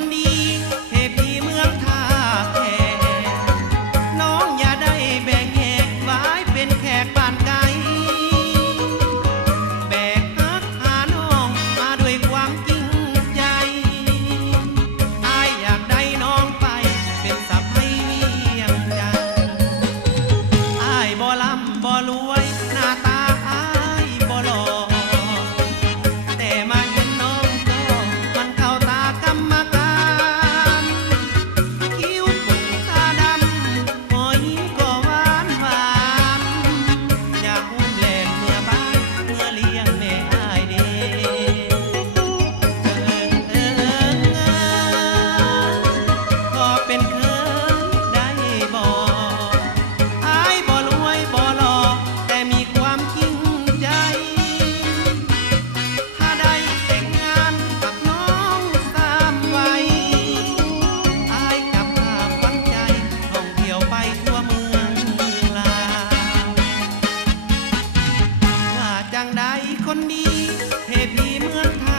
คนดีเทพีเมืองท่าแขน้องอย่าได้แบ่งแยกไว้เป็นแขกบ้านไกลแบกฮักหาน้องมาด้วยความจริงใจอายอยากได้น้องไปเป็นสะใภ้เวียงจันทน์อายบ่ร่ำบ่รวยหน้าตาอายบ่หล่อแต่มาเห็นน้องก็มันเข้าตากรรมการคิ้วปุกตาดำหอยยิ้มก็หวานหวานอยากอุ้มแหลกเมื่อบ้านเมื่อเลี้ยงแม่อายเด้ขอเป็นเคยได้บ่อายบ่รวยบ่หล่อแต่มีความจริงใจถ้าได้แต่งงานกับน้องสามวัยอายกับภาพฝันใจท่องเที่ยวไปทั่วเมืองลาวว่าจังใดคนดีเทพีเมืองไท